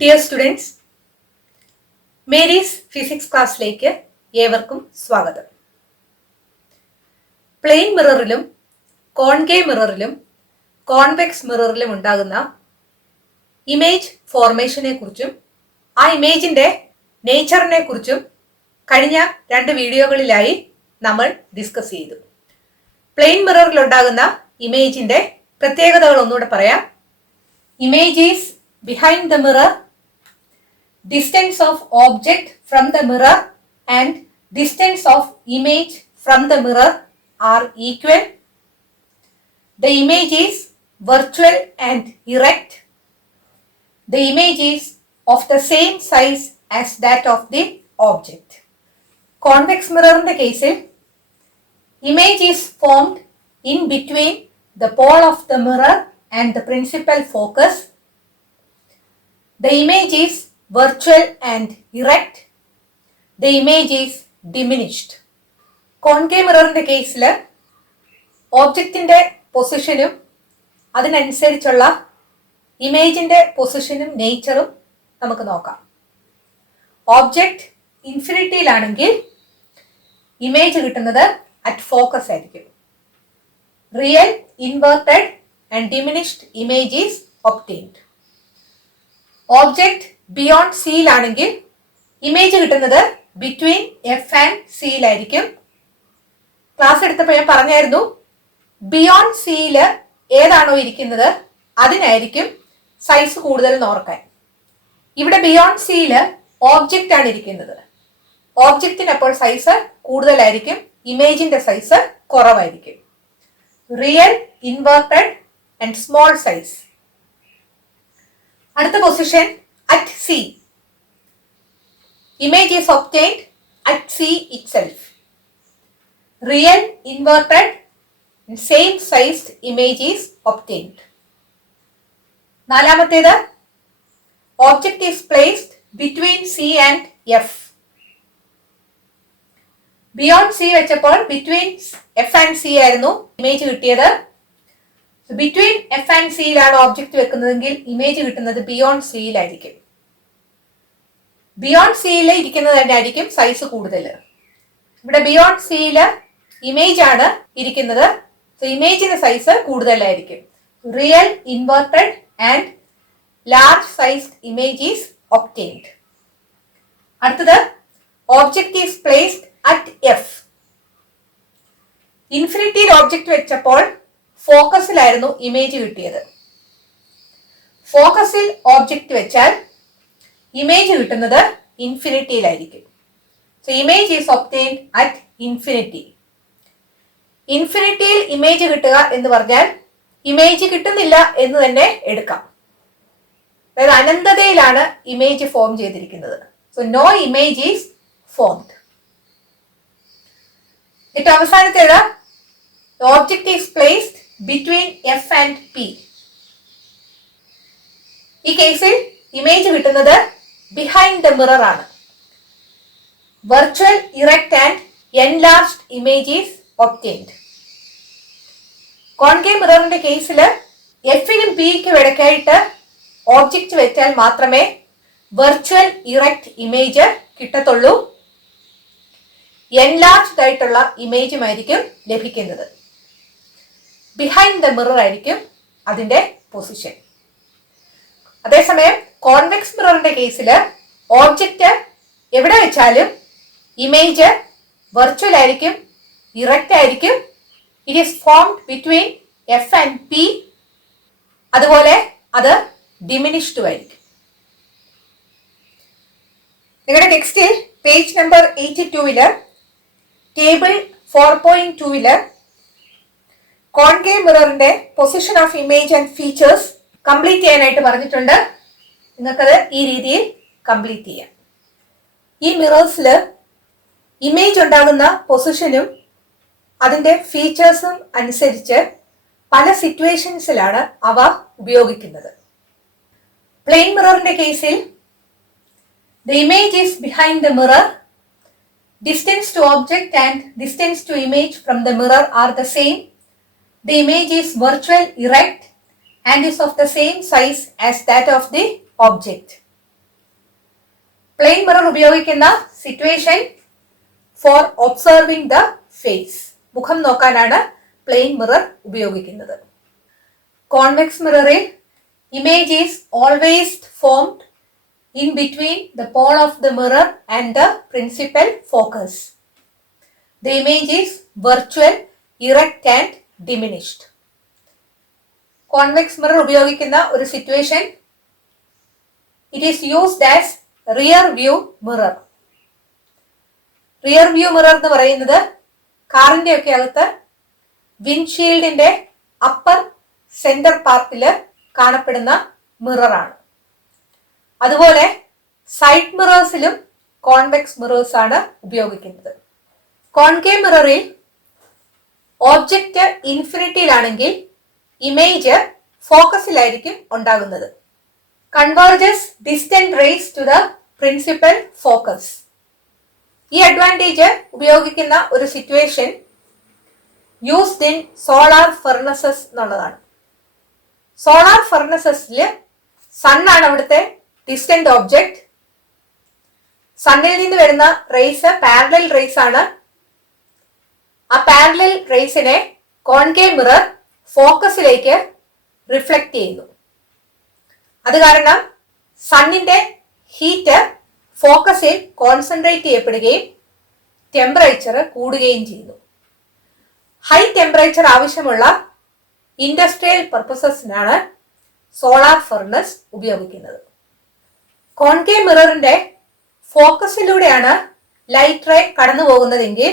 Dear students, Mary's physics ക്ലാസ്സിലേക്ക് ഏവർക്കും സ്വാഗതം. പ്ലെയിൻ മിററിലും കോൺകേവ് മിററിലും കോൺവെക്സ് മിററിലും ഉണ്ടാകുന്ന ഇമേജ് ഫോർമേഷനെ കുറിച്ചും ആ ഇമേജിന്റെ നേച്ചറിനെ കുറിച്ചും കഴിഞ്ഞ 2 വീഡിയോകളിലായി നമ്മൾ ഡിസ്കസ് ചെയ്തു. പ്ലെയിൻ മിററിൽ ഉണ്ടാകുന്ന ഇമേജിന്റെ പ്രത്യേകതകൾ ഒന്നുകൂടെ പറയാം. Image is behind the mirror, distance of object from the mirror and distance of image from the mirror are equal. The image is virtual and erect. The image is of the same size as that of the object. Convex mirror in the case, image is formed in between the pole of the mirror and the principal focus. The image is virtual and erect. The image is diminished. Concave മിററിന്റെ കേസിൽ ഓബ്ജക്റ്റിന്റെ പൊസിഷനും അതിനനുസരിച്ചുള്ള ഇമേജിന്റെ പൊസിഷനും നേച്ചറും നമുക്ക് നോക്കാം. ഓബ്ജക്റ്റ് ഇൻഫിനിറ്റിയിലാണെങ്കിൽ ഇമേജ് കിട്ടുന്നത് അറ്റ് ഫോക്കസ് ആയിരിക്കും. Real, inverted and diminished image is obtained. Object beyond സിയിലാണെങ്കിൽ ഇമേജ് കിട്ടുന്നത് ബിറ്റ്വീൻ എഫ് ആൻഡ് സിയിലായിരിക്കും. ക്ലാസ് എടുത്തപ്പോൾ ഞാൻ പറഞ്ഞായിരുന്നു, ബിയോണ്ട് സിയില് ഏതാണോ ഇരിക്കുന്നത് അതിനായിരിക്കും സൈസ് കൂടുതൽ എന്ന് ഓർക്കാൻ. ഇവിടെ ബിയോണ്ട് സിയില് ഓബ്ജക്റ്റ് ആണ് ഇരിക്കുന്നത്. ഓബ്ജക്റ്റിന് അപ്പോൾ സൈസ് കൂടുതലായിരിക്കും, ഇമേജിന്റെ സൈസ് കുറവായിരിക്കും. Real, inverted and small size. അടുത്ത position at C. Image is obtained at C itself. Real, inverted same sized image is obtained. നാലാമത്തേത് object is placed between C and F. Beyond C വെച്ചപ്പോൾ between F and C ആയിരുന്നു image കിട്ടിയത്. Between F and സിയിലാണ് object വെക്കുന്നതെങ്കിൽ image കിട്ടുന്നത് beyond സിയിലായിരിക്കും. Beyond സിയിൽ ഇരിക്കുന്നത് തന്നെ ആയിരിക്കും സൈസ് കൂടുതൽ. ഇവിടെ ബിയോണ്ട് സിയില് ഇമേജ് ആണ് ഇരിക്കുന്നത്, സോ ഇമേജിന്റെ സൈസ് കൂടുതലായിരിക്കും. Real, inverted and large sized image is obtained. അടുത്തത് object is placed at F. ഇൻഫിനിറ്റിയിൽ ഓബ്ജക്റ്റ് വെച്ചപ്പോൾ ഫോക്കസിലായിരുന്നു ഇമേജ് കിട്ടിയത്. ഫോക്കസിൽ ഓബ്ജക്റ്റ് വെച്ചാൽ ഇമേജ് കിട്ടുന്നത് ഇൻഫിനിറ്റിയിലായിരിക്കും. So image is obtained at infinity. ഇൻഫിനിറ്റിയിൽ ഇമേജ് കിട്ടുക എന്ന് പറഞ്ഞാൽ ഇമേജ് കിട്ടുന്നില്ല എന്ന് തന്നെ എടുക്കാം. അതായത് അനന്തതയിലാണ് ഇമേജ് ഫോം ചെയ്തിരിക്കുന്നത്. So no image is formed. ഏറ്റവും അവസാനത്തേത് object is placed between F and P. ഈ കേസിൽ ഇമേജ് കിട്ടുന്നത് ബിഹൈൻഡ് ദ മിറർ ആണ്. Virtual, erect and enlarged image is obtained. Concave മിററിന്റെ കേസിൽ എഫിനും പിക്കും ഇടയ്ക്കായിട്ട് ഓബ്ജക്റ്റ് വെച്ചാൽ മാത്രമേ വെർച്വൽ ഇറക്റ്റ് ഇമേജ് കിട്ടത്തുള്ളൂ. എൻലാർജ്ഡ് ആയിട്ടുള്ള ഇമേജുമായിരിക്കും ലഭിക്കുന്നത്. ബിഹൈൻഡ് ദ മിറർ ആയിരിക്കും അതിന്റെ പൊസിഷൻ. അതേസമയം കോൺവെക്സ് മിററിന്റെ കേസിൽ ഓബ്ജക്റ്റ് എവിടെ വെച്ചാലും ഇമേജ് വെർച്വൽ ആയിരിക്കും, ഇറക്റ്റ് ആയിരിക്കും. It is formed between F and P. അതുപോലെ അത് ഡിമിനിഷ്ഡും ആയിരിക്കും. നിങ്ങളുടെ ടെക്സ്റ്റിൽ പേജ് നമ്പർ 82 ടേബിൾ 4.2 കോൺകേവ് മിററിന്റെ position of image and features complete ചെയ്യാനായിട്ട് പറഞ്ഞിട്ടുണ്ട്. നിങ്ങൾക്കത് ഈ രീതിയിൽ കംപ്ലീറ്റ് ചെയ്യാം. ഈ മിറേഴ്സിൽ ഇമേജ് ഉണ്ടാകുന്ന പൊസിഷനും അതിന്റെ ഫീച്ചേഴ്സും അനുസരിച്ച് പല സിറ്റുവേഷൻസിലാണ് അവ ഉപയോഗിക്കുന്നത്. പ്ലെയിൻ മിററിന്റെ കേസിൽ the image is behind the mirror. Distance to object and distance to image from the mirror are the same. The image is virtual, erect and is of the same size as that of the object. Plain mirror ഉപയോഗിക്കുന്ന situation for observing the face. മുഖം നോക്കാനാണ് plain mirror ഉപയോഗിക്കുന്നത്. Convex മിററിൽ image is always formed in between the pole of the mirror and the principal focus. The image is virtual, erect and diminished. Convex mirror ഉപയോഗിക്കുന്ന ഒരു situation, it is used as rear view mirror. Rear view mirror എന്ന് പറയുന്നത് കാറിന്റെ ഒക്കെ അകത്ത് വിൻഡ്ഷീൽഡിന്റെ upper centre പാർട്ടിൽ കാണപ്പെടുന്ന മിററാണ്. അതുപോലെ സൈഡ് മിറേഴ്സിലും കോൺവെക്സ് മിറേഴ്സ് ആണ് ഉപയോഗിക്കുന്നത്. കോൺകേവ് മിററിൽ ഓബ്ജക്റ്റ് ഇൻഫിനിറ്റിയിലാണെങ്കിൽ ഇമേജ് ഫോക്കസിലായിരിക്കും ഉണ്ടാകുന്നത്. Converges distant rays to the principal focus. ഈ അഡ്വാൻറ്റേജ് ഉപയോഗിക്കുന്ന ഒരു situation used in solar furnaces എന്നുള്ളതാണ്. സോളാർ ഫർണസസിൽ സണ്ണാണ് അവിടുത്തെ ഡിസ്റ്റന്റ് ഓബ്ജക്റ്റ്. സണ്ണിൽ നിന്ന് വരുന്ന റേസ് പാരലൽ റേസ് ആണ്. ആ പാരലൽ റേസിനെ കോൺകേവ് മിറർ ഫോക്കസിലേക്ക് റിഫ്ലക്ട് ചെയ്യുന്നു. അത് കാരണം സണ്ണിന്റെ ഹീറ്റ് ഫോക്കസിൽ കോൺസെൻട്രേറ്റ് ചെയ്യപ്പെടുകയും ടെമ്പറേച്ചർ കൂടുകയും ചെയ്യുന്നു. ഹൈ ടെമ്പറേച്ചർ ആവശ്യമുള്ള ഇൻഡസ്ട്രിയൽ പർപ്പസസിനാണ് സോളാർ ഫർണസ് ഉപയോഗിക്കുന്നത്. കോൺകേവ് മിററിന്റെ ഫോക്കസിലൂടെയാണ് ലൈറ്റ് റേ കടന്നു പോകുന്നതെങ്കിൽ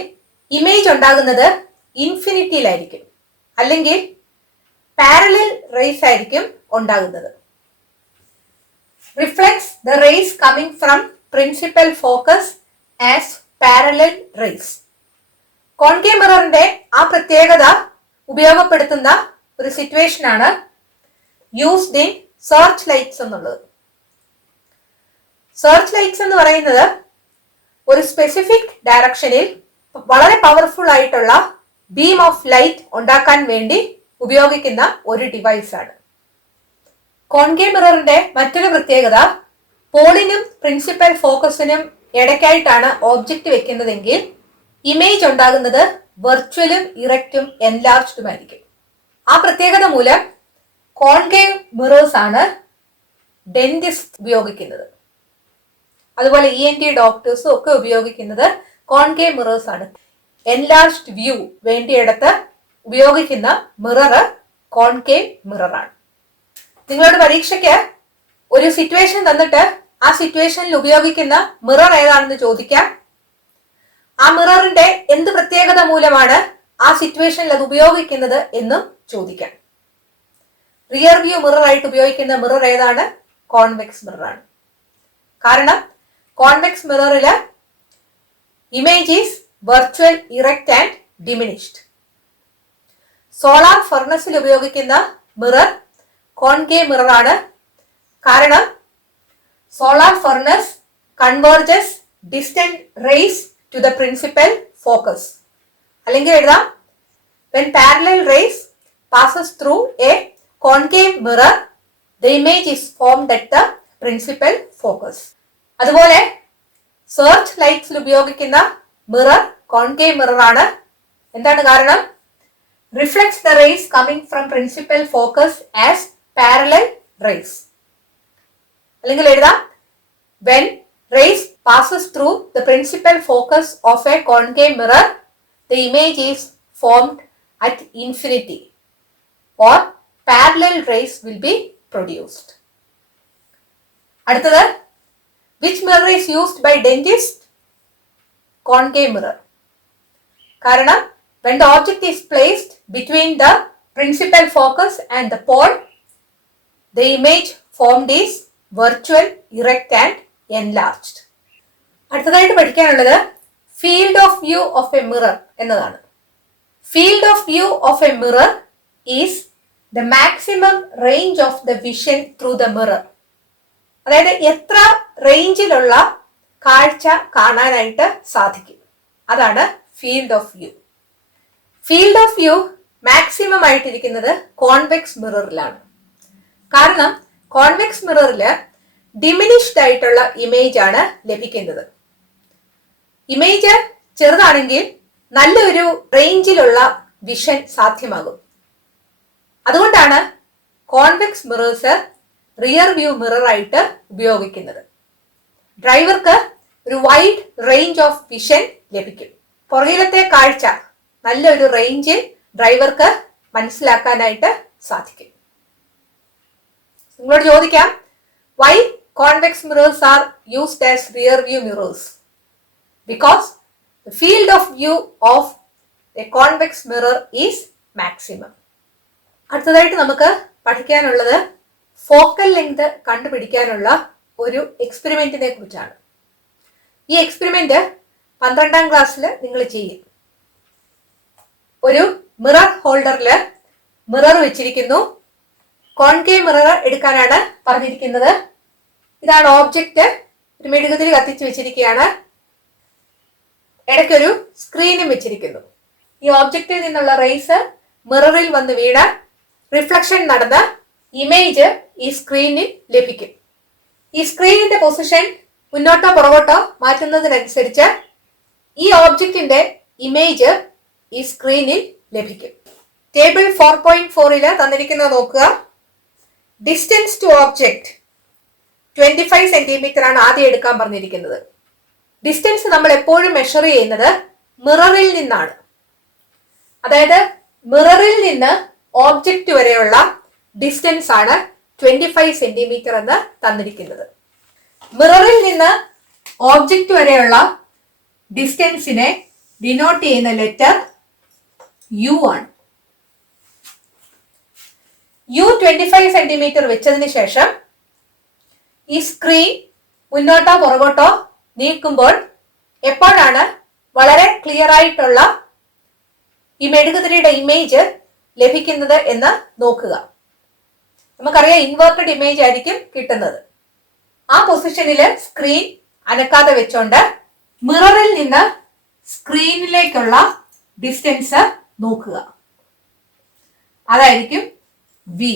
ഇമേജ് ഉണ്ടാകുന്നത് ഇൻഫിനിറ്റിയിലായിരിക്കും, അല്ലെങ്കിൽ പാരലൽ റേസ് ആയിരിക്കും ഉണ്ടാകുന്നത്. Reflects the rays coming from principal focus as parallel rays. Concave മിററിന്റെ ആ പ്രത്യേകത ഉപയോഗപ്പെടുത്തുന്ന ഒരു സിറ്റുവേഷനാണ് യൂസ്ഡ് ഇൻ സെർച്ച് ലൈറ്റ്സ് എന്നുള്ളത്. സെർച്ച് ലൈറ്റ്സ് എന്ന് പറയുന്നത് ഒരു സ്പെസിഫിക് ഡയറക്ഷനിൽ വളരെ പവർഫുൾ ആയിട്ടുള്ള ബീം ഓഫ് ലൈറ്റ് ഉണ്ടാക്കാൻ വേണ്ടി ഉപയോഗിക്കുന്ന ഒരു ഡിവൈസ് ആണ്. കോൺകേവ് മിററിന്റെ മറ്റൊരു പ്രത്യേകത, പോളിനും പ്രിൻസിപ്പൽ ഫോക്കസിനും ഇടയ്ക്കായിട്ടാണ് ഓബ്ജക്റ്റ് വെക്കുന്നതെങ്കിൽ ഇമേജ് ഉണ്ടാകുന്നത് വെർച്വലും ഇറക്റ്റും എൻലാർജ്ഡുമായിരിക്കും. ആ പ്രത്യേകത മൂലം കോൺകേവ് മിറേഴ്സ് ആണ് ഡെന്റിസ്റ്റ് ഉപയോഗിക്കുന്നത്. അതുപോലെ ENT ഡോക്ടേഴ്സും ഒക്കെ ഉപയോഗിക്കുന്നത് കോൺകേവ് മിറേഴ്സ് ആണ്. എൻലാർജ്ഡ് വ്യൂ വേണ്ടിയിടത്ത് ഉപയോഗിക്കുന്ന മിറർ കോൺകേവ് മിററാണ്. നിങ്ങളോട് പരീക്ഷയ്ക്ക് ഒരു സിറ്റുവേഷൻ തന്നിട്ട് ആ സിറ്റുവേഷനിൽ ഉപയോഗിക്കുന്ന മിറർ ഏതാണെന്ന് ചോദിക്കാം. ആ മിററിന്റെ എന്ത് പ്രത്യേകത മൂലമാണ് ആ സിറ്റുവേഷനിൽ അത് ഉപയോഗിക്കുന്നത് എന്നും ചോദിക്കാം. റിയർ വ്യൂ മിറർ ആയിട്ട് ഉപയോഗിക്കുന്ന മിറർ ഏതാണ്? കോൺവെക്സ് മിററാണ്. കാരണം കോൺവെക്സ് മിററില് image is virtual, erect and diminished. Solar ഫർണസിൽ ഉപയോഗിക്കുന്ന മിറർ കോൺകേവ് മിറർ ആണ്. കാരണം solar furnace converges distant rays to the principal focus. അല്ലെങ്കിൽ എഴുതാം, when parallel rays passes through a concave mirror, the image is formed at the principal focus. അതുപോലെ search ലൈറ്റ്സിൽ ഉപയോഗിക്കുന്ന mirror concave mirror ആണ്. എന്താണ് കാരണം? Reflects the rays coming from principal focus as parallel raise. അല്ലെങ്കിൽ എഴുതാം, when rays passes through the principal focus of a concave mirror, the image is formed at infinity or parallel rays will be produced. അടുത്തത്, which mirror is used by dentist? Concave mirror. കാരണം when the object is placed between the principal focus and the pole, the image formed is virtual, erect and enlarged. അടുത്തതായിട്ട് പഠിക്കാനുള്ളത് field of view of a mirror എന്നതാണ്. Field of view of a mirror is the maximum range of the vision through the mirror. അതായത് എത്ര റേഞ്ചിലുള്ള കാഴ്ച കാണാനായിട്ട് സാധിക്കും, അതാണ് field of view. Field of view maximum ആയിട്ടിരിക്കുന്നത് കോൺവെക്സ് മിററിലാണ്. കാരണം കോൺവെക്സ് മിററിൽ ഡിമിനിഷ്ഡ് ആയിട്ടുള്ള ഇമേജ് ആണ് ലഭിക്കുന്നത്. ഇമേജ് ചെറുതാണെങ്കിൽ നല്ലൊരു റേഞ്ചിലുള്ള വിഷൻ സാധ്യമാകും. അതുകൊണ്ടാണ് convex mirrors rear view mirror ആയിട്ട് ഉപയോഗിക്കുന്നത്. ഡ്രൈവർക്ക് ഒരു വൈഡ് റേഞ്ച് ഓഫ് വിഷൻ ലഭിക്കും. പുറകിലത്തെ കാഴ്ച നല്ലൊരു റേഞ്ചിൽ ഡ്രൈവർക്ക് മനസ്സിലാക്കാനായിട്ട് സാധിക്കും. നിങ്ങളോട് ചോദിക്കാം, why convex mirrors are used as rear view mirrors? Because the field of view of a convex mirror is maximum. അടുത്തതായിട്ട് നമുക്ക് പഠിക്കാനുള്ളത് ഫോക്കൽ ലെങ്ത് കണ്ടുപിടിക്കാനുള്ള ഒരു എക്സ്പെരിമെന്റിനെ കുറിച്ചാണ്. ഈ എക്സ്പെരിമെന്റ് 12ാം ക്ലാസ്സിൽ നിങ്ങൾ ചെയ്യും. ഒരു മിറർ ഹോൾഡറിൽ മിറർ വെച്ചിരിക്കുന്നു. കോൺകേവ് മിറർ എടുക്കാനാണ് പറഞ്ഞിരിക്കുന്നത്. ഇതാണ് ഓബ്ജക്റ്റ്. ഒരു മെഴുകുതിരി കത്തിച്ച് വെച്ചിരിക്കുകയാണ്. ഇടയ്ക്കൊരു സ്ക്രീനും വെച്ചിരിക്കുന്നു. ഈ ഓബ്ജക്റ്റിൽ നിന്നുള്ള റേസ് മിററിൽ വന്ന് വീണ് റിഫ്ലക്ഷൻ നടന്ന ഇമേജ് ഈ സ്ക്രീനിൽ ലഭിക്കും. ഈ സ്ക്രീനിന്റെ പൊസിഷൻ മുന്നോട്ടോ പുറകോട്ടോ മാറ്റുന്നതിനനുസരിച്ച് ഈ ഓബ്ജക്റ്റിന്റെ ഇമേജ് ഈ സ്ക്രീനിൽ ലഭിക്കും. ടേബിൾ 4.4 തന്നിരിക്കുന്നത് നോക്കുക. ഡിസ്റ്റൻസ് ടു ഓബ്ജക്റ്റ് 25 സെന്റിമീറ്റർ ആണ് ആദ്യം എടുക്കാൻ പറഞ്ഞിരിക്കുന്നത്. ഡിസ്റ്റൻസ് നമ്മൾ എപ്പോഴും മെഷർ ചെയ്യുന്നത് മിററിൽ നിന്നാണ്. അതായത് മിററിൽ നിന്ന് ഓബ്ജക്റ്റ് വരെയുള്ള ഡിസ്റ്റൻസ് ആണ് 25 സെന്റിമീറ്റർ എന്ന് തന്നിരിക്കുന്നത്. മിററിൽ നിന്ന് ഓബ്ജക്റ്റ് വരെയുള്ള ഡിസ്റ്റൻസിനെ ഡിനോട്ട് ചെയ്യുന്ന ലെറ്റർ യു ആണ്. യു 25 സെന്റിമീറ്റർ വെച്ചതിന് ശേഷം ഈ സ്ക്രീൻ മുന്നോട്ടോ പുറകോട്ടോ നീക്കുമ്പോൾ എപ്പോഴാണ് വളരെ ക്ലിയർ ആയിട്ടുള്ള ഈ മെഴുകുതിരിയുടെ ഇമേജ് ലഭിക്കുന്നത് എന്ന് നോക്കുക. നമുക്കറിയാം ഇൻവേർട്ടഡ് ഇമേജ് ആയിരിക്കും കിട്ടുന്നത്. ആ പൊസിഷനിൽ സ്ക്രീൻ അനക്കാതെ വെച്ചോണ്ട് മിററിൽ നിന്ന് സ്ക്രീനിലേക്കുള്ള ഡിസ്റ്റൻസ് നോക്കുക. അതായിരിക്കും വി.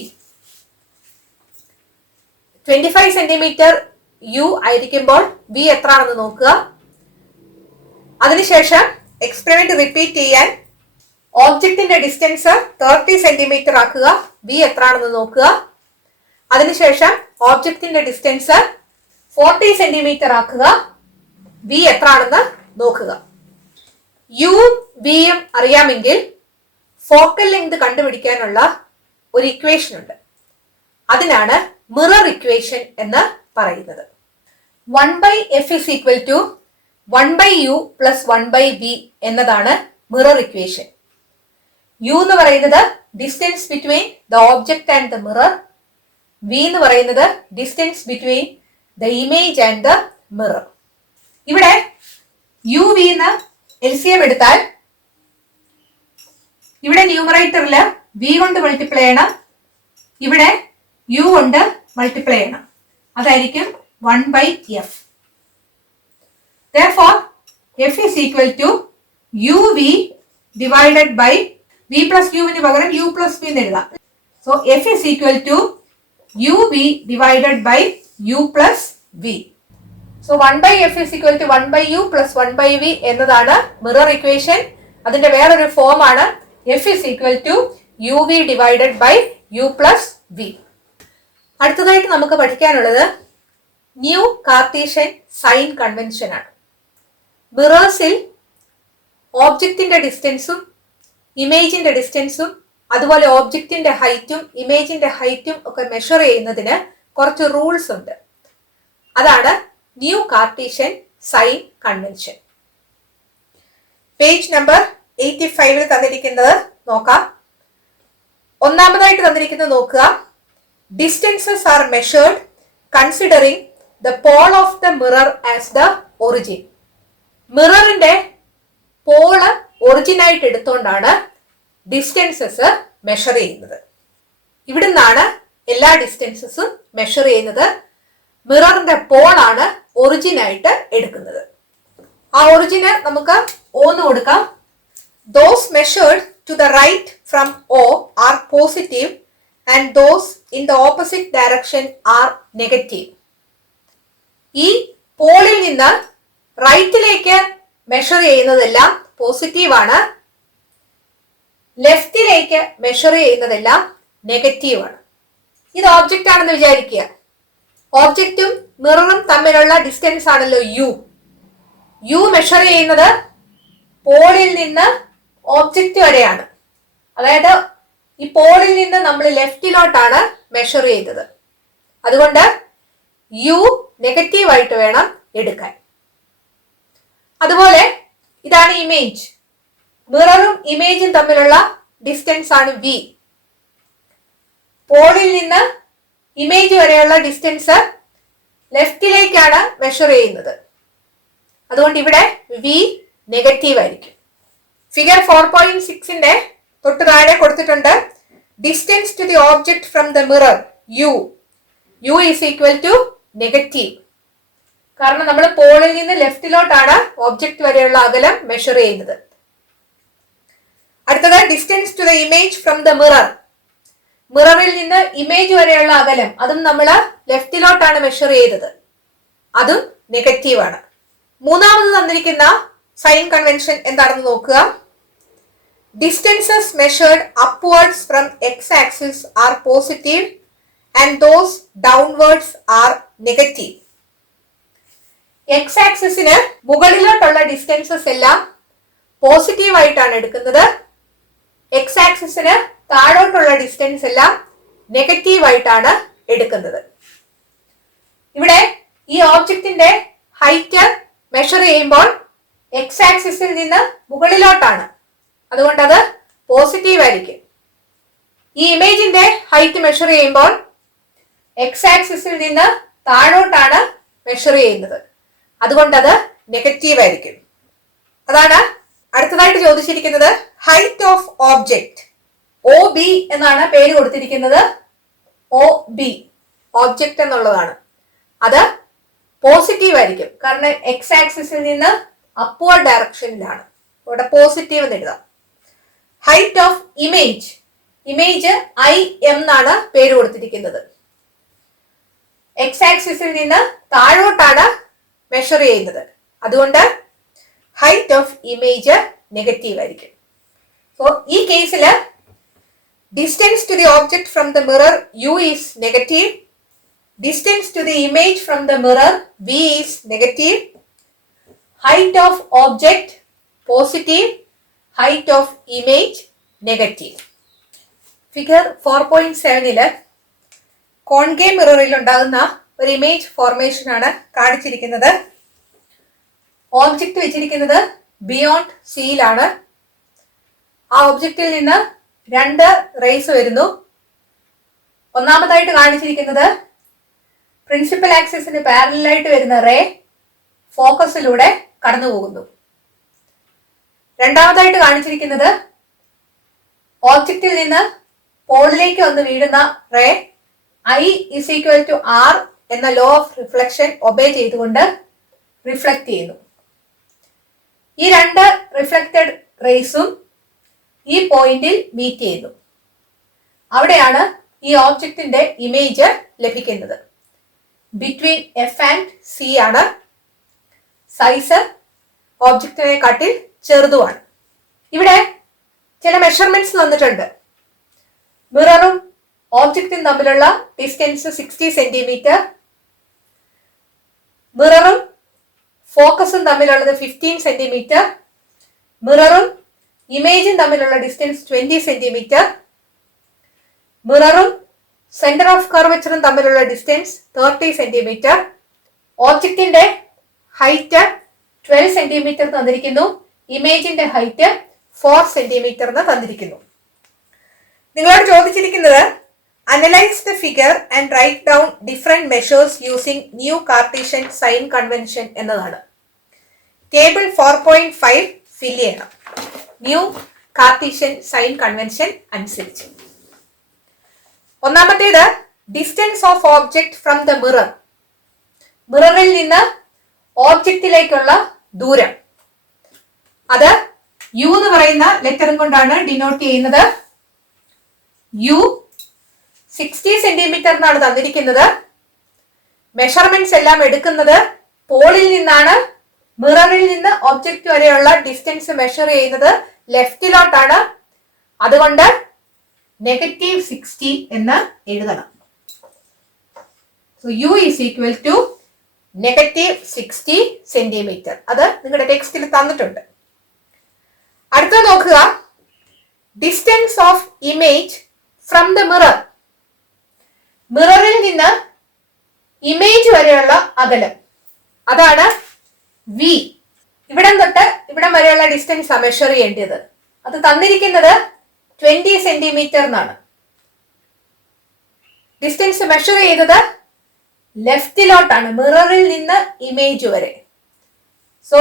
25 സെന്റിമീറ്റർ യു ആയിരിക്കുമ്പോൾ വി എത്രയാണെന്ന് നോക്കുക. അതിനുശേഷം എക്സ്പെരിമെന്റ് റിപ്പീറ്റ് ചെയ്യാൻ ഓബ്ജക്റ്റിന്റെ ഡിസ്റ്റൻസ് 30 സെന്റിമീറ്റർ ആക്കുക. വി എത്രയാണെന്ന് നോക്കുക. അതിനുശേഷം ഓബ്ജക്റ്റിന്റെ ഡിസ്റ്റൻസ് 40 സെന്റിമീറ്റർ ആക്കുക. വി എത്രയാണെന്ന് നോക്കുക. യുവും വിയും അറിയാമെങ്കിൽ ഫോക്കൽ ലെങ്ത് കണ്ടുപിടിക്കാനുള്ള ഒരു ഇക്വേഷൻ ഉണ്ട്. അതിനാണ് മിറർ ഇക്വേഷൻ എന്ന് പറയുന്നത്. 1/f is equal to 1/u plus 1/v എന്നതാണ് മിറർ ഇക്വേഷൻ. യു എന്ന് പറയുന്നത് distance between the object and the mirror. V എന്ന് പറയുന്നത് distance between the image and the mirror. ഇവിടെ യു വി എന്ന് LCM എടുത്താൽ ഇവിടെ ന്യൂമറേറ്ററിൽ വി കൊണ്ട് മൾട്ടിപ്ലൈ ചെയ്യണം, ഇവിടെ യു കൊണ്ട് മൾട്ടിപ്ലൈ ചെയ്യണം. അതായിരിക്കും 1/f. Therefore, f is equal to uv divided by v plus u ന് പകരം u plus v എന്ന് എഴുതാം. So f is equal to uv divided by u plus v. So 1/f is equal to 1/u plus 1/v എന്നതാണ് mirror equation. അതിന്റെ വേറൊരു form ആണ് f is equal to uv divided by u plus v. അടുത്തതായിട്ട് നമുക്ക് പഠിക്കാനുള്ളത് new Cartesian sign convention ആണ്. മിറേഴ്സിൽ ഓബ്ജക്റ്റിന്റെ ഡിസ്റ്റൻസും ഇമേജിന്റെ ഡിസ്റ്റൻസും അതുപോലെ ഓബ്ജക്റ്റിന്റെ ഹൈറ്റും ഇമേജിന്റെ ഹൈറ്റും ഒക്കെ മെഷർ ചെയ്യുന്നതിന് കുറച്ച് റൂൾസ് ഉണ്ട്. അതാണ് new Cartesian sign convention. Page number 85 തന്നിരിക്കുന്നത് നോക്കാം. ഒന്നാമതായിട്ട് തന്നിരിക്കുന്നത് നോക്കുക. Distances are measured considering the pole of the mirror as the origin. മിററിന്റെ പോള് ഒറിജിനായിട്ട് എടുത്തുകൊണ്ടാണ് ഡിസ്റ്റൻസസ് മെഷർ ചെയ്യുന്നത്. ഇവിടുന്നാണ് എല്ലാ ഡിസ്റ്റൻസസും മെഷർ ചെയ്യുന്നത്. മിററിന്റെ പോളാണ് ഒറിജിനായിട്ട് എടുക്കുന്നത്. ആ ഒറിജിന് നമുക്ക് ഓന്ന് കൊടുക്കാം. Those measured to the right from O are positive and those in the opposite direction are negative. ഈ പോളിൽ നിന്ന് റൈറ്റിലേക്ക് മെഷർ ചെയ്യുന്നതെല്ലാം പോസിറ്റീവാണ്, ലെഫ്റ്റിലേക്ക് മെഷർ ചെയ്യുന്നതെല്ലാം നെഗറ്റീവാണ്. ഇത് ഓബ്ജക്റ്റ് ആണെന്ന് വിചാരിക്കുക. ഓബ്ജക്റ്റും മിററും തമ്മിലുള്ള ഡിസ്റ്റൻസ് ആണല്ലോ യു മെഷർ ചെയ്യുന്നത് പോളിൽ നിന്ന് ഓബ്ജക്റ്റ് വരെയാണ്. അതായത് ഈ പോളിൽ നിന്ന് നമ്മൾ ലെഫ്റ്റിലോട്ടാണ് മെഷർ ചെയ്തത്. അതുകൊണ്ട് യു നെഗറ്റീവായിട്ട് വേണം എടുക്കാൻ. അതുപോലെ ഇതാണ് ഇമേജ്. മിററും ഇമേജും തമ്മിലുള്ള ഡിസ്റ്റൻസ് ആണ് വി. പോളിൽ നിന്ന് ഇമേജ് വരെയുള്ള ഡിസ്റ്റൻസ് ലെഫ്റ്റിലേക്കാണ് മെഷർ ചെയ്യുന്നത്. അതുകൊണ്ട് ഇവിടെ വി നെഗറ്റീവ് ആയിരിക്കും. ഫിഗർ 4.6ന്റെ തൊട്ട് താഴെ കൊടുത്തിട്ടുണ്ട് distance to the object from the mirror u is equal to negative. കാരണം നമ്മൾ പോളിൽ നിന്ന് ലെഫ്റ്റിലോട്ടാണ് ഓബ്ജക്ട് വരെയുള്ള അകലം മെഷർ ചെയ്യുന്നത്. അടുത്തത് distance to the image from the mirror. മിററിൽ നിന്ന് ഇമേജ് വരെയുള്ള അകലം, അതും നമ്മൾ ലെഫ്റ്റിലോട്ടാണ് മെഷർ ചെയ്തത്, അതും നെഗറ്റീവാണ്. മൂന്നാമത് തന്നിരിക്കുന്ന സൈൻ കൺവെൻഷൻ എന്താണെന്ന് നോക്കുക. Distances measured upwards from X axis are positive and those downwards are negative. X ആക്സിസിന് മുകളിലോട്ടുള്ള ഡിസ്റ്റൻസസ് എല്ലാം പോസിറ്റീവ് ആയിട്ടാണ് എടുക്കുന്നത്. എക്സ് ആക്സിസിന് താഴോട്ടുള്ള ഡിസ്റ്റൻസ് എല്ലാം നെഗറ്റീവ് ആയിട്ടാണ് എടുക്കുന്നത്. ഇവിടെ ഈ ഓബ്ജക്റ്റിന്റെ ഹൈറ്റ് മെഷർ ചെയ്യുമ്പോൾ എക്സ് ആക്സിസിൽ നിന്ന് മുകളിലോട്ടാണ്, അതുകൊണ്ട് അത് പോസിറ്റീവ് ആയിരിക്കും. ഈ ഇമേജിന്റെ ഹൈറ്റ് മെഷർ ചെയ്യുമ്പോൾ എക്സ് ആക്സിസിൽ നിന്ന് താഴോട്ടാണ് മെഷർ ചെയ്യുന്നത്, അതുകൊണ്ട് അത് നെഗറ്റീവ് ആയിരിക്കും. അതാണ് അടുത്തതായിട്ട് ചോദിച്ചിരിക്കുന്നത്. ഹൈറ്റ് ഓഫ് ഓബ്ജക്റ്റ് OB എന്നാണ് പേര് കൊടുത്തിരിക്കുന്നത്. OB ഓബ്ജക്റ്റ് എന്നുള്ളതാണ്. അത് പോസിറ്റീവ് ആയിരിക്കും, കാരണം എക്സ് ആക്സിസിൽ നിന്ന് അപ്വേർഡ് ഡയറക്ഷനിലാണ്. ഇവിടെ പോസിറ്റീവ് എന്ന് എഴുതാം. ഹൈറ്റ് ഓഫ് ഇമേജ് IM എന്നാണ് പേര് കൊടുത്തിരിക്കുന്നത്. എക്സ് ആക്സിസിൽ നിന്ന് താഴോട്ടാണ് മെഷർ ചെയ്യുന്നത്, അതുകൊണ്ട് ഹൈറ്റ് ഓഫ് ഇമേജ് നെഗറ്റീവ് ആയിരിക്കും. സോ ഈ കേസിൽ distance to the object from the mirror U is negative, distance to the image from the mirror V is negative, height of object positive, height of image negative. Figure 4.7 concave മിററിൽ ഉണ്ടാകുന്ന ഒരു image formation ആണ് കാണിച്ചിരിക്കുന്നത്. Object വെച്ചിരിക്കുന്നത് beyond സിയിലാണ്. ആ ഒബ്ജക്റ്റിൽ നിന്ന് 2 raise വരുന്നു. ഒന്നാമതായിട്ട് കാണിച്ചിരിക്കുന്നത് പ്രിൻസിപ്പൽ ആക്സിസിന് പാരലലായിട്ട് വരുന്ന റേ ഫോക്കസിലൂടെ കടന്നു പോകുന്നു. രണ്ടാമതായിട്ട് കാണിച്ചിരിക്കുന്നത് ഓബ്ജക്റ്റിൽ നിന്ന് പോളിലേക്ക് വന്ന് വീഴുന്ന ray I is equal to R എന്ന ലോ ഓഫ് റിഫ്ലക്ഷൻ ഒബേ ചെയ്തുകൊണ്ട് റിഫ്ലക്ട് ചെയ്യുന്നു. ഈ 2 റിഫ്ലക്റ്റഡ് റേസും ഈ പോയിന്റിൽ മീറ്റ് ചെയ്യുന്നു. അവിടെയാണ് ഈ ഓബ്ജക്റ്റിന്റെ ഇമേജ് ലഭിക്കുന്നത്. ബിറ്റ്വീൻ F ആൻഡ് C ആണ്. സൈസ് ഓബ്ജക്റ്റിനെക്കാട്ടിൽ ചെറുതുമാണ്. ഇവിടെ ചില മെഷർമെന്റ്സ് തന്നിട്ടുണ്ട്. മിററും ഓബ്ജക്റ്റും തമ്മിലുള്ള ഡിസ്റ്റൻസ് 60 സെന്റിമീറ്റർ, മിററും ഫോക്കസും തമ്മിലുള്ളത് 15 സെന്റിമീറ്റർ, മിററും ഇമേജും തമ്മിലുള്ള ഡിസ്റ്റൻസ് 20 സെന്റിമീറ്റർ, മിററും സെന്റർ ഓഫ് കർവച്ചറും തമ്മിലുള്ള ഡിസ്റ്റൻസ് 30 സെന്റിമീറ്റർ, ഓബ്ജക്റ്റിന്റെ ഹൈറ്റ് 12 സെന്റിമീറ്റർ തന്നിരിക്കുന്നു, ഇമേജിന്റെ ഹൈറ്റ് 4 സെന്റിമീറ്റർ എന്ന് തന്നിരിക്കുന്നു. നിങ്ങളോട് ചോദിച്ചിരിക്കുന്നത് analyse the figure and write down different measures using new Cartesian sign convention എന്നതാണ്. ടേബിൾ 4.5 ഫിൽ ചെയ്യണം ന്യൂ കാർട്ടീഷ്യൻ സൈൻ കൺവെൻഷൻ അനുസരിച്ച്. ഒന്നാമത്തേത് distance of object from the mirror. മിററിൽ നിന്ന് ഓബ്ജക്റ്റിലേക്കുള്ള ദൂരം, അത് യു എന്ന് പറയുന്ന ലെറ്ററും കൊണ്ടാണ് ഡിനോട്ട് ചെയ്യുന്നത്. യു 60 സെന്റിമീറ്റർ എന്നാണ് തന്നിരിക്കുന്നത്. മെഷർമെന്റ്സ് എല്ലാം എടുക്കുന്നത് പോളിൽ നിന്നാണ്. മിററിൽ നിന്ന് ഒബ്ജക്റ്റ് വരെയുള്ള ഡിസ്റ്റൻസ് മെഷർ ചെയ്യുന്നത് ലെഫ്റ്റിലോട്ടാണ്. അതുകൊണ്ട് -60 എന്ന് എഴുതണം. So u is equal to -60 centimetre. അത് നിങ്ങളുടെ ടെക്സ്റ്റിൽ തന്നിട്ടുണ്ട്. അടുത്ത നോക്കുക, distance of image from the mirror. മിററിൽ നിന്ന് ഇമേജ് വരെയുള്ള അകലം, അതാണ് വി. ഇവിടം തൊട്ട് ഇവിടം വരെയുള്ള ഡിസ്റ്റൻസ് മെഷർ ചെയ്യേണ്ടത്. അത് തന്നിരിക്കുന്നത് 20 സെന്റിമീറ്റർ എന്നാണ്. ഡിസ്റ്റൻസ് മെഷർ ചെയ്തത് ലെഫ്റ്റിലോട്ടാണ്, മിററിൽ നിന്ന് ഇമേജ് വരെ. സോ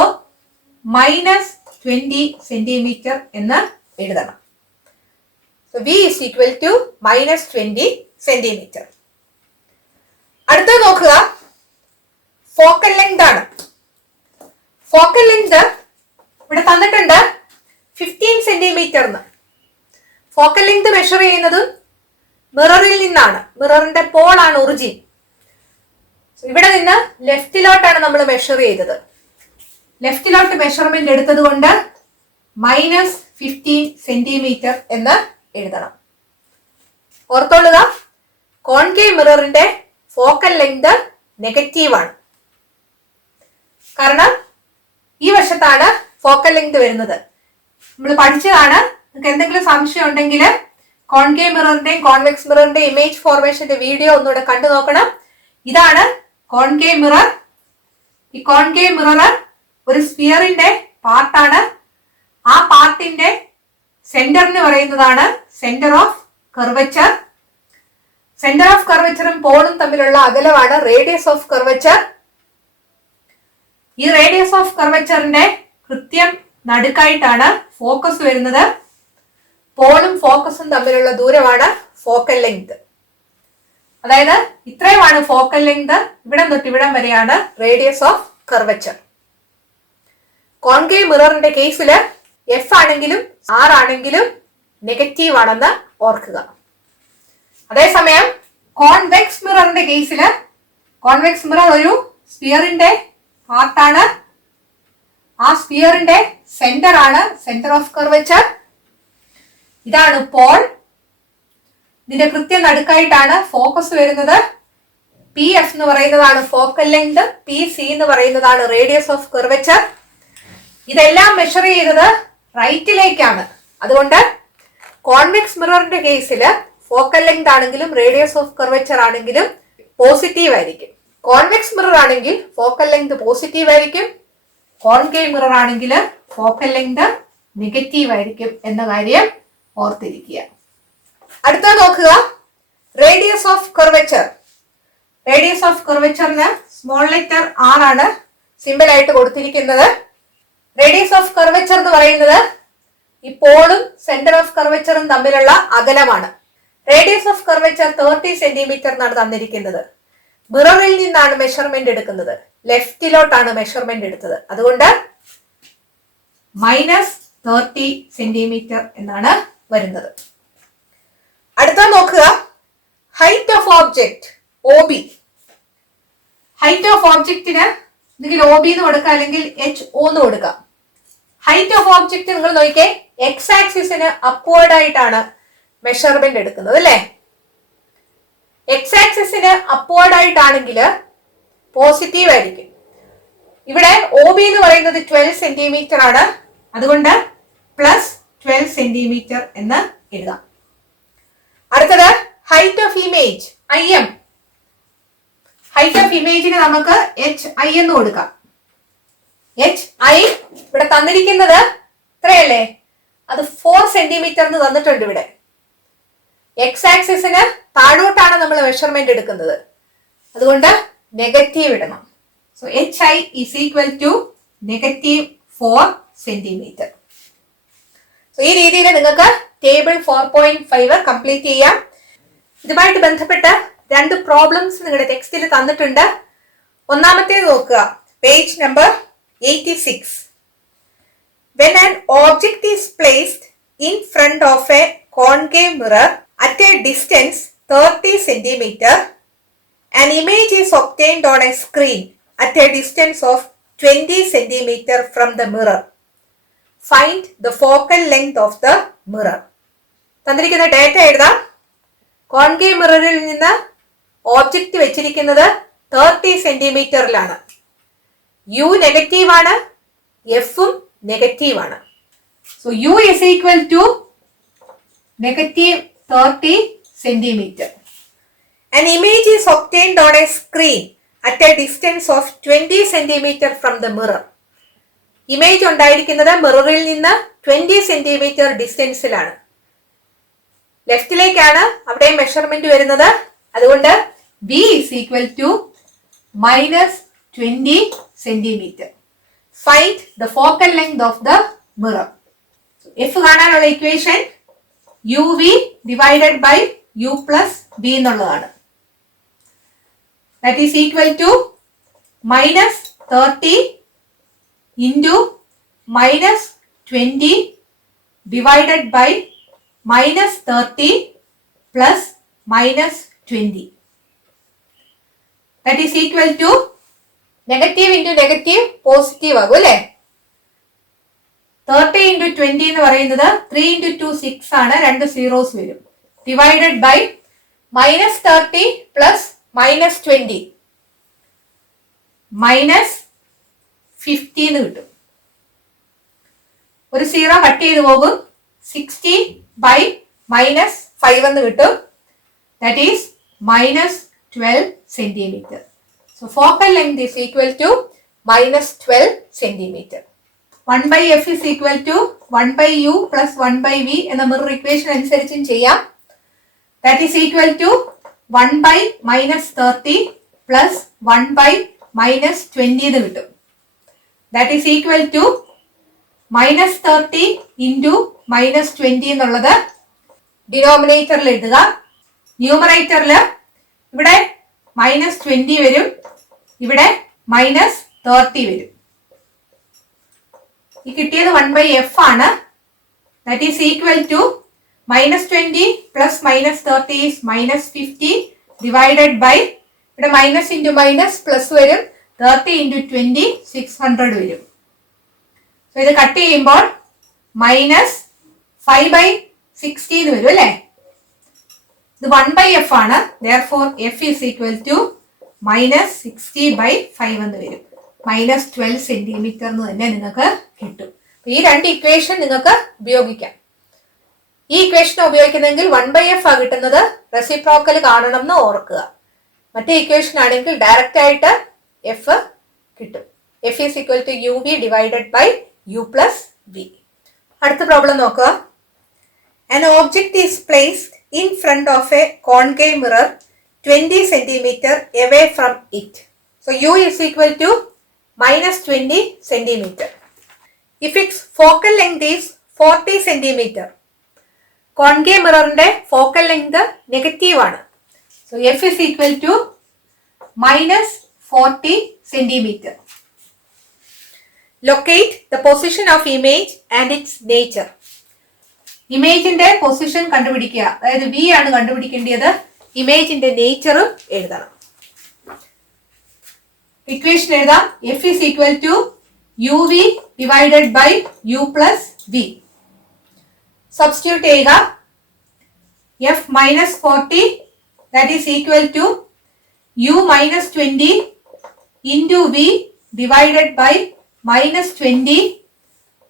-20 സെന്റിമീറ്റർ എന്ന് എഴുതണം. So v is equal to -20 centimetre. അടുത്ത നോക്കുക, ഫോക്കൽ ലെങ്ത് ആണ്. ഫോക്കൽ ലെങ്ത് ഇവിടെ തന്നിട്ടുണ്ട് 15 സെന്റിമീറ്റർ എന്ന്. ഫോക്കൽ ലെങ്ത് മെഷർ ചെയ്യുന്നതും മിററിൽ നിന്നാണ്. മിററിന്റെ പോളാണ് ഒറിജിൻ. ഇവിടെ നിന്ന് ലെഫ്റ്റിലോട്ടാണ് നമ്മൾ മെഷർ ചെയ്തത്. ലെഫ്റ്റിലോട്ട് മെഷർമെന്റ് എടുത്തത് കൊണ്ട് -15 സെന്റിമീറ്റർ എന്ന് എഴുതണം. ഓർത്തോളുക, കോൺകേവ് മിററിന്റെ ഫോക്കൽ ലെങ്ത് നെഗറ്റീവ് ആണ്. കാരണം ഈ വശത്താണ് ഫോക്കൽ ലെങ്ത് വരുന്നത്. നമ്മൾ പഠിച്ചതാണ്. നിങ്ങൾക്ക് എന്തെങ്കിലും സംശയം ഉണ്ടെങ്കിൽ കോൺകേവ് മിററിന്റെയും കോൺവെക്സ് മിററിന്റെയും ഇമേജ് ഫോർമേഷന്റെ വീഡിയോ ഒന്നുകൂടെ കണ്ടു നോക്കണം. ഇതാണ് കോൺകേവ് മിറർ. ഈ കോൺകേവ് മിറർ ഒരു സ്ഫിയറിന്റെ പാർട്ടാണ്. ആ പാർട്ടിന്റെ സെന്ററിന് പറയുന്നതാണ് centre of curvature. Centre of കർവച്ചറും പോളും തമ്മിലുള്ള അകലമാണ് റേഡിയസ് ഓഫ് കർവച്ചർ. ഈ റേഡിയസ് ഓഫ് കർവച്ചറിന്റെ കൃത്യം നടുക്കായിട്ടാണ് ഫോക്കസ് വരുന്നത്. പോളും ഫോക്കസും തമ്മിലുള്ള ദൂരമാണ് ഫോക്കൽ ലെങ്ത്. അതായത് ഇത്രയുമാണ് ഫോക്കൽ ലെങ്ത്. ഇവിടം തൊട്ട് ഇവിടം വരെയാണ് റേഡിയസ് ഓഫ് കർവച്ചർ. കോൺകേവ് മിററിന്റെ കേസിൽ എഫ് ആണെങ്കിലും ആർ ആണെങ്കിലും നെഗറ്റീവ് ആണെന്ന് ഓർക്കുക. അതേസമയം കോൺവെക്സ് മിററിന്റെ കേസിൽ കോൺവെക്സ് മിറർ ഒരു സ്ഫിയറിന്റെ പാർട്ടാണ്. ആ സ്ഫിയറിന്റെ സെന്റർ ആണ് സെന്റർ ഓഫ് കർവച്ചർ. ഇതാണ് പോൾ. ഇതിന്റെ കൃത്യം നടുക്കായിട്ടാണ് ഫോക്കസ് വരുന്നത്. പി എഫ് എന്ന് പറയുന്നതാണ് ഫോക്കൽ ലെങ്ത്, പി സി എന്ന് പറയുന്നതാണ് റേഡിയസ് ഓഫ് കർവച്ചർ. ഇതെല്ലാം മെഷർ ചെയ്തത് റൈറ്റിലേക്കാണ്. അതുകൊണ്ട് കോൺവെക്സ് മിററിന്റെ കേസിൽ ഫോക്കൽ ലെങ്ത് ആണെങ്കിലും റേഡിയസ് ഓഫ് കർവച്ചർ ആണെങ്കിലും പോസിറ്റീവ് ആയിരിക്കും. കോൺവെക്സ് മിറർ ആണെങ്കിൽ ഫോക്കൽ ലെങ്ത് പോസിറ്റീവ് ആയിരിക്കും. കോൺകേവ് മിറർ ആണെങ്കിൽ ഫോക്കൽ ലെങ്ത് നെഗറ്റീവ് ആയിരിക്കും എന്ന കാര്യം ഓർത്തിരിക്കുക. അടുത്ത നോക്കുക, radius of curvature. Radius of കർവച്ചറിന് small letter R ആണ് സിമ്പിൾ ആയിട്ട് കൊടുത്തിരിക്കുന്നത്. റേഡിയസ് ഓഫ് കർവച്ചർ എന്ന് പറയുന്നത് ഈ പോളും സെന്റർ ഓഫ് കർവച്ചറും തമ്മിലുള്ള അകലമാണ്. റേഡിയസ് ഓഫ് കർവച്ചർ 30 സെന്റിമീറ്റർ എന്നാണ് തന്നിരിക്കുന്നത്. മിററിൽ നിന്നാണ് മെഷർമെന്റ് എടുക്കുന്നത്. ലെഫ്റ്റിലോട്ടാണ് മെഷർമെന്റ് എടുത്തത്. അതുകൊണ്ട് -30 സെന്റിമീറ്റർ എന്നാണ് വരുന്നത്. അടുത്ത നോക്കുക, height of object OB. Height of ഓബ്ജെക്റ്റിന് എന്തെങ്കിലും OB എന്ന് കൊടുക്കുക, അല്ലെങ്കിൽ HO എന്ന് കൊടുക്കാം. ഹൈറ്റ് ഓഫ് ഓബ്ജെക്ട് നിങ്ങൾ നോക്കിയേ, എക്സ് ആക്സിസിന് അപ്വേർഡ് ആയിട്ടാണ് മെഷർമെന്റ് എടുക്കുന്നത് അല്ലേ. എക്സ് ആക്സിസിന് അപ്വേർഡ് ആയിട്ടാണെങ്കിൽ പോസിറ്റീവ് ആയിരിക്കും. ഇവിടെ OB എന്ന് പറയുന്നത് 12 സെന്റിമീറ്റർ ആണ്. അതുകൊണ്ട് +12 സെന്റിമീറ്റർ എന്ന് എഴുതാം. അടുത്തത് height of image IM. Height of ഇമേജിന് നമുക്ക് HI എന്ന് കൊടുക്കാം. HI ഇവിടെ തന്നിരിക്കുന്നത് ഇത്രയല്ലേ, അത് 4 സെന്റിമീറ്റർ എന്ന് തന്നിട്ടുണ്ട്. ഇവിടെ എക്സ് ആക്സിസിന് താഴോട്ടാണ് നമ്മൾ മെഷർമെന്റ് എടുക്കുന്നത്. അതുകൊണ്ട് നെഗറ്റീവ് ഇടണം. So HI is equal to -4 centimetre. So ഈ രീതിയിൽ നിങ്ങൾക്ക് ടേബിൾ 4.5 കംപ്ലീറ്റ് ചെയ്യാം. ഇതുമായിട്ട് ബന്ധപ്പെട്ട് 2 പ്രോബ്ലംസ് നിങ്ങളുടെ ടെക്സ്റ്റിൽ തന്നിട്ടുണ്ട്. ഒന്നാമത്തേത് നോക്കുക, page number 86. When an object is placed in front of a concave mirror at a distance 30 centimeter, An image is obtained on a screen at a distance of 20 cm from the mirror. Find the focal length of the mirror. തന്നിരിക്കുന്ന data എഴുതാം. Concave മിററിൽ നിന്ന് object വെച്ചിരിക്കുന്നത് 30 സെന്റിമീറ്ററിലാണ്. U negative ആണ്, എഫും negative ആണ്. So u is equal to negative 30 centimetre. An image is obtained on a screen at a distance of 20 cm from the mirror. Image ഉണ്ടായിരിക്കുന്നത് മിററിൽ നിന്ന് 20 centimetre ഡിസ്റ്റൻസിലാണ്. ലെഫ്റ്റിലേക്കാണ് അവിടെ മെഷർമെന്റ് വരുന്നത്. അതുകൊണ്ട് b is equal to -20 centimetre. Find the focal length of the mirror. F കാണാനുള്ള equation u v divided by u plus b എന്നുള്ളതാണ്. That is equal to -30 into -20 divided by -30 plus -20. That is equal to negative into negative positive ആകും അല്ലേ. 30 into 20 എന്ന് പറയുന്നത് 3 into 2 6 ആണ്, 2 zeros വരും. Divided by -30 plus -20 -50 എന്ന് കിട്ടും. ഒരു സീറോ കട്ട് ചെയ്ത് പോകും. 60 ബൈ -5 എന്ന് കിട്ടും. That is -12 centimetre. So focal length is equal to -12 centimetre. 1/f is equal to 1/u plus 1/v എന്ന മിറർ ഇക്വേഷൻ അനുസരിച്ചും ചെയ്യാം. That is equal to 1/-30 plus 1/-20 എന്ന് കിട്ടും. That is equal to -30 into -20 എന്നുള്ളത് ഡിനോമിനേറ്ററിൽ എഴുതുക. ന്യൂമറേറ്ററിൽ ഇവിടെ -20 വരും, ഇവിടെ -30 വരും. ഈ കിട്ടിയത് 1/f ആണ്. That is equal to -20 plus -30 is -50 divided by ഇവിടെ മൈനസ് ഇൻറ്റു മൈനസ് പ്ലസ് വരും. 30 into 20 600 വരും. സോ ഇത് കട്ട് ചെയ്യുമ്പോൾ -5/16 വരും അല്ലേ. ഇത് 1/f ആണ്. therefore f is equal to -60/5 എന്ന് വരും. -12 സെന്റിമീറ്റർ എന്ന് തന്നെ നിങ്ങൾക്ക് കിട്ടും. ഈ രണ്ട് ഇക്വേഷൻ നിങ്ങൾക്ക് ഉപയോഗിക്കാം. ഈ ഇക്വേഷൻ ഉപയോഗിക്കുന്നെങ്കിൽ 1/f ആ കിട്ടുന്നത്. റെസിപ്രോക്കൽ കാണണം എന്ന് ഓർക്കുക. മറ്റേ ഇക്വേഷൻ ആണെങ്കിൽ ഡയറക്റ്റ് ആയിട്ട് എഫ് കിട്ടും. F is equal to u v divided by u plus v. അടുത്ത പ്രോബ്ലം നോക്കുക. An object is placed in front of a concave mirror 20 cm away from it. So u is equal to -20 cm. If its focal length is 40 cm, concave mirrorന്റെ focal length negative ആണ്. So f is equal to -40 cm. Locate the position of image and its nature. ഇമേജിന്റെ position കണ്ടുപിടിക്കുക. അതായത് V ആണ് കണ്ടുപിടിക്കേണ്ടത്. ഇമേജിന്റെ നേച്ചറും എഴുതണം. Equation എഴുതാം. F is equal to u v divided by u plus v. Substitute ചെയ്യുക. F -40 that is equal to u -20 into v divided by -20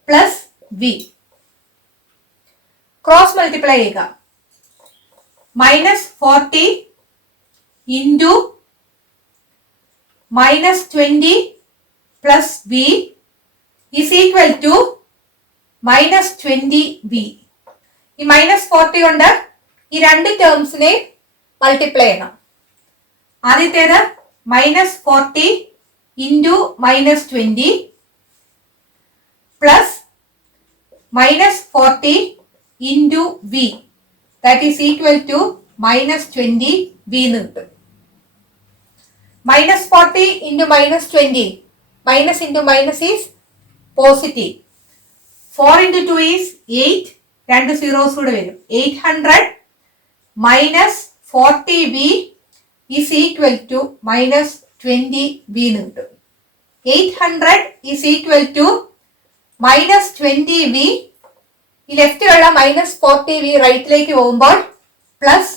plus v. Cross multiply ചെയ്യുക. -40 into -20 plus v is equal to -20v. ഈ -40 കൊണ്ട് ഈ രണ്ട് ടേംസിനെ multiply ചെയ്യണം. ആദ്യത്തേത് -40 into -20 plus -40 into v, that is equal to -20v എന്ന് കിട്ടും. -40 into -20, minus into minus is positive. 4 into 2 is 8, രണ്ട് സീറോസ് കൂടെ വരും. 800 minus 40v is equal to minus 20v എന്ന് കിട്ടും. 800 is equal to minus 20v, ഈ ലെഫ്റ്റിലുള്ള മൈനസ് 40v റൈറ്റിലേക്ക് പോകുമ്പോൾ പ്ലസ്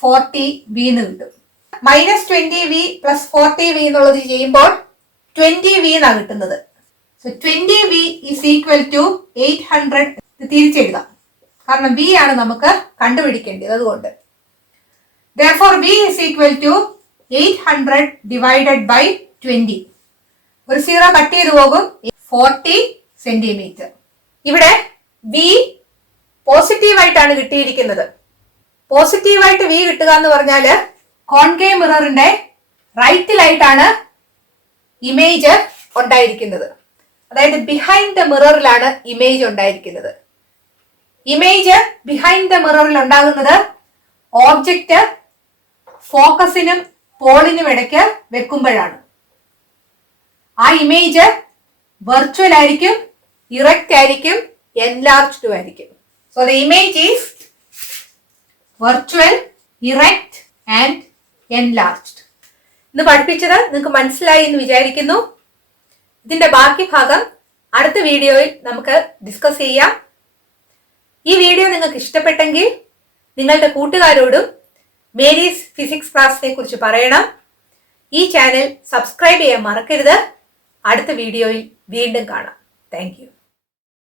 40v എന്ന് കിട്ടും. മൈനസ് 20v പ്ലസ് 40v എന്നുള്ളത് ചെയ്യുമ്പോൾ 20v എന്നാണ് കിട്ടുന്നത്. So 20v is equal to 800. തിരിച്ചെഴുതാം, കാരണം v ആണ് നമുക്ക് കണ്ടുപിടിക്കേണ്ടത്. അതുകൊണ്ട് therefore v is equal to 800 divided by 20. ഒരു 0 കട്ട് ചെയ്ത് പോകും. 40 സെന്റിമീറ്റർ. ഇവിടെ v പോസിറ്റീവായിട്ടാണ് കിട്ടിയിരിക്കുന്നത്. പോസിറ്റീവായിട്ട് v കിട്ടുക എന്ന് പറഞ്ഞാൽ കോൺകേവ് മിററിന്റെ റൈറ്റിലായിട്ടാണ് ഇമേജ് ഉണ്ടായിരിക്കുന്നത്. അതായത് ബിഹൈൻഡ് ദ മിററിലാണ് ഇമേജ് ഉണ്ടായിരിക്കുന്നത്. ഇമേജ് ബിഹൈൻഡ് ദ മിററിൽ ഉണ്ടാകുന്നത് ഓബ്ജക്റ്റ് ഫോക്കസിനും പോളിനും ഇടയ്ക്ക് വെക്കുമ്പോഴാണ്. ആ ഇമേജ് വെർച്വൽ ആയിരിക്കും, ഇറക്റ്റ് ആയിരിക്കും, എൻലാർജ്ഡ് ആയിരിക്കും. So the image is virtual, erect and enlarged. ഇന്ന് പഠിപ്പിച്ചത് നിങ്ങൾക്ക് മനസ്സിലായി എന്ന് വിചാരിക്കുന്നു. ഇതിന്റെ ബാക്കി ഭാഗം അടുത്ത വീഡിയോയിൽ നമുക്ക് ഡിസ്കസ് ചെയ്യാം. ഈ വീഡിയോ നിങ്ങൾക്ക് ഇഷ്ടപ്പെട്ടെങ്കിൽ നിങ്ങളുടെ കൂട്ടുകാരോടും മേരീസ് ഫിസിക്സ് ക്ലാസിനെ കുറിച്ച് പറയണം. ഈ ചാനൽ സബ്സ്ക്രൈബ് ചെയ്യാൻ മറക്കരുത്. അടുത്ത വീഡിയോയിൽ വീണ്ടും കാണാം. Thank you.